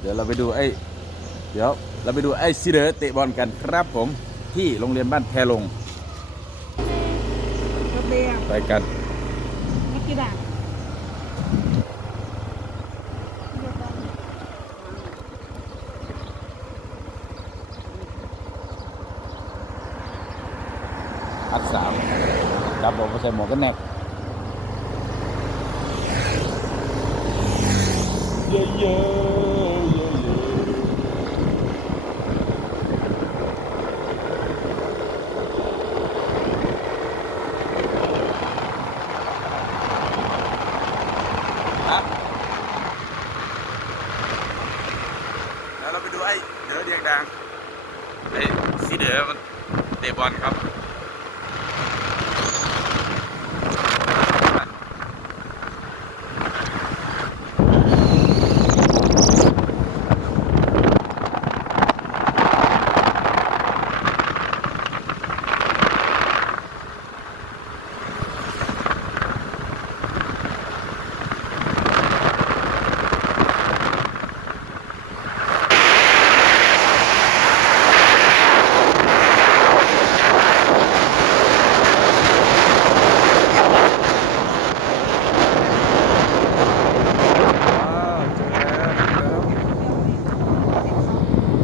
เดี๋ยวเราไปดูไอ้เดี๋ยวเราไปดูไอ้ซีเดอร์เตะบอลกันครับผมที่โรงเรียนบ้านแพลงรถเบียร์ไปกันนักกีฬาอัดสามจับผมใส่หมวกกันแนกเยอะเยอะเยอะเยอะฮะแล้วเราไปดูไอ้ เดือเดียงดังไอ้สีเดือมันเตะบอลครับ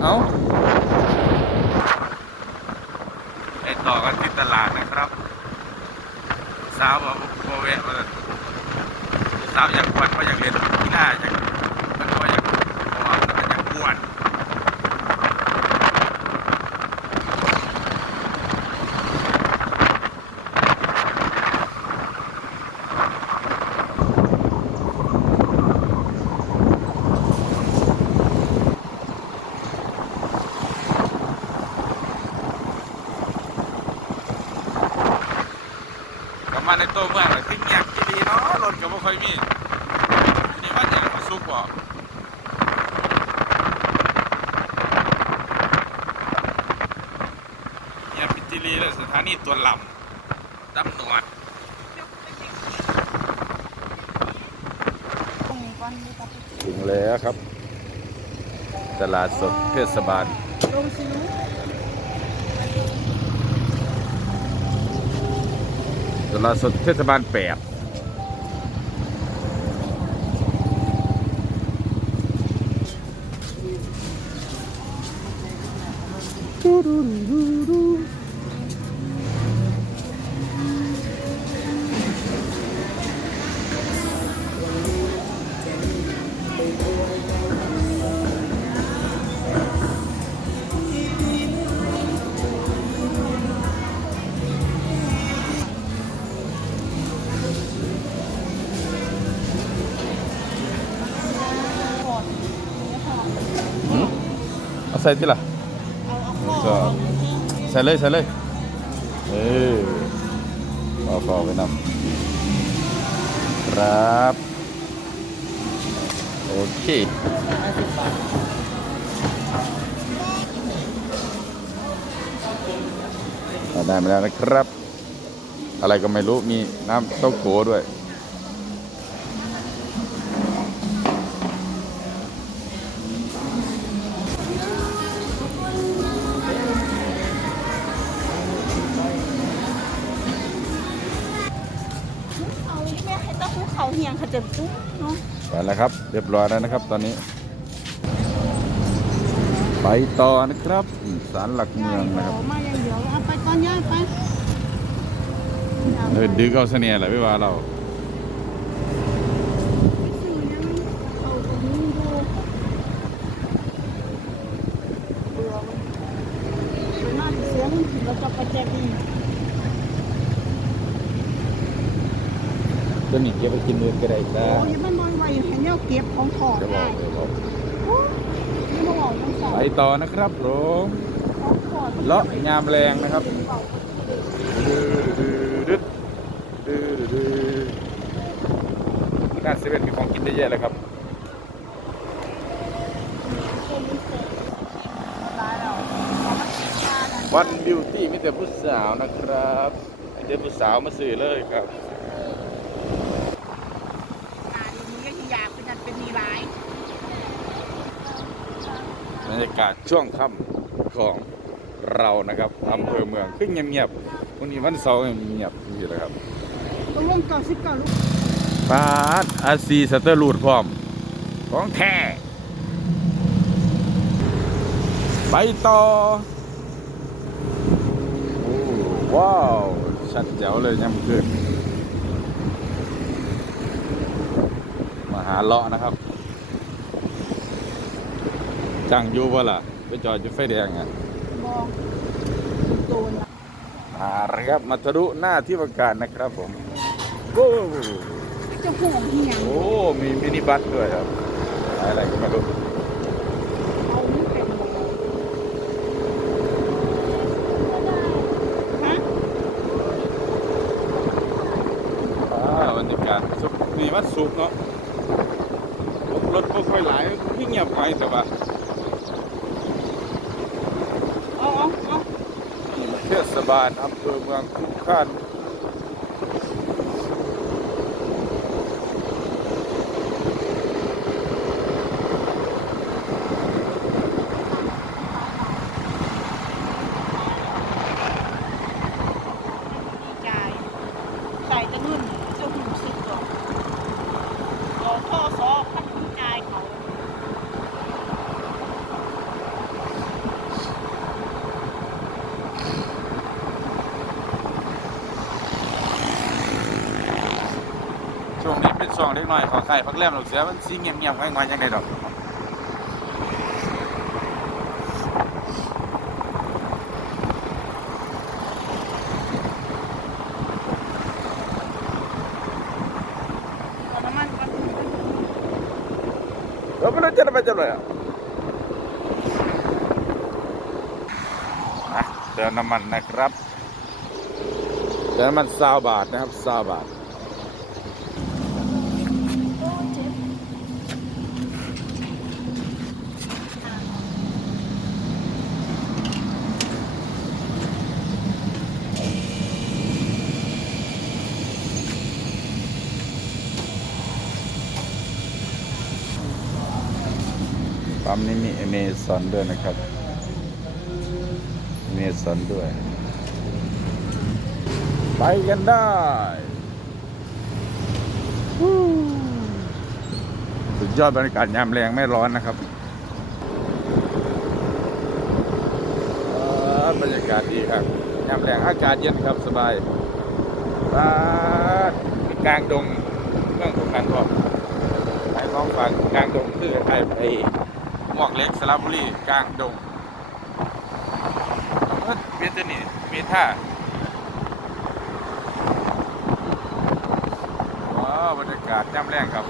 เอาไปต่อกันที่ตลาดนะครับสาวบอกโมเวะสาวอยากกวนว่าอยากเรียนที่หน้าอยากมันก็อยากขอแต่อยากกวนกลับ มาในตัวเมืองเลยขึ้นยากที่ดีเนาะรถก็ไม่ค่อยมีนี่ว่าจะมาซุกบ่เนี่ยพิจิรีเลยสถานีตัวลำตำรวจตรงก่อนนี่กับถึงแล้วครับ ตลาดสดเทศบาลตรงซิ ตลาดสดเทศบาลแปดดูดูดูดู ส่ที่ละเอาเอาข้อก็ใส่เลยใส่เลยเออเอาฟอไปนำครับโอเคอ่าได้มาแล้วนะครับ อะไรก็ไม่รู้มีน้ำเต้าโขด้วย เขาเฮียงเขาจะจุ๊บเนาะไปแล้วครับ เรียบร้อยแล้วนะครับ ตอนนี้ ไปต่อนะครับอืมศาลหลักเมืองนะครับามาอย่างเดียวเอาไปก่อนย่ายไปเออดึกเอาเสน่ห์แหละพี่ว่าเรา ไปซื้อยังเอาตรงนี้ดูเบื่อมันเดี๋ยวน่าจะเสียงเราจะไปแจกอีก ตัวนี้เก็บไปกินมือก็ได้จ้าโอ้ยมันน้อยไว้ให้เนี่ยเก็บของถอดจะบอได้กเลยบอกโอ้ยไม่ต้องบอกต้องสอนไปต่อนะครับผมของถอดเลาะยามแรงนะครับหน้าเซเว่นมีของกินได้เยอะเลยครับ วันบิวตี้มีแต่ผู้สาวนะครับมีแต่ผู้สาวมาซื้อเลยครับ งานนี้ก็อยากเป็นอันเป็นมีร้าย บ รรยากาศช่วงค่ำของเรานะครับอำเภอเมืองขึ้นเงียบๆวันนี้วันเสาร์เงียบๆอยู่แล้วครับตกลงเก้าสิบเก้าลูกปาดอาซีสเตอร์ลูดพร้อม ของแท้ไปต่อโอ้ว้าว ชัดแจ๋วเลยย่ำขึ้นมาหาเลาะนะครับ จังอยู่บ่ล่ะไปจอดอยู่ไฟแดงอะมองโดนละมาเลยครับมาทะลุหน้าที่ประการนะครับผมโอ้เจ้าของเฮียงโหมีมินิบัสด้วยครับอะไรก็ไม่รู้เอานี่เป็นบ่ฮะอ่าบรรยากาศสุกนี่วัดสุกร์เนาะรถไม่ค่อยหลายวิ่งเงียบไปแต่ว่าเอาเอาเอา เทศ บาลอำเภอเมืองคุกคาน ดีใจใส่จะเงินเจ้าหูสิบดอกรอท่อซอพันดีใจเขา ช่วงนี้ เป็นช่วงเล็กน้อยขอไข่พักแรมหลูกเสือมันสีเงียบๆง่ายๆยังไงดอกเอาน้ำมันก่อนเราไม่รู้จะไปจะเลยอะอะเติมน้ำมันนะครับเติมน้ำมันซาวบาทนะครับซาวบาท ปั๊มนี้มีเมซอนด้วยนะครับเมซอนด้วย ไปกันได้หูสุดยอดบรรยากาศยามแรงไม่ร้อนนะครับบรรยากาศดีครับยามแรงอากาศเย็นครับสบายอ่ามีกลางดงเมืองสุพรรณพร้อมไอ้ท้องฟังกลางดงคือไทยไป มวกเล็กสระบุรีกลางดงเอ้ยเมียตัวนี้มีท่าว้าวบรรยากาศย่ำแรงครับ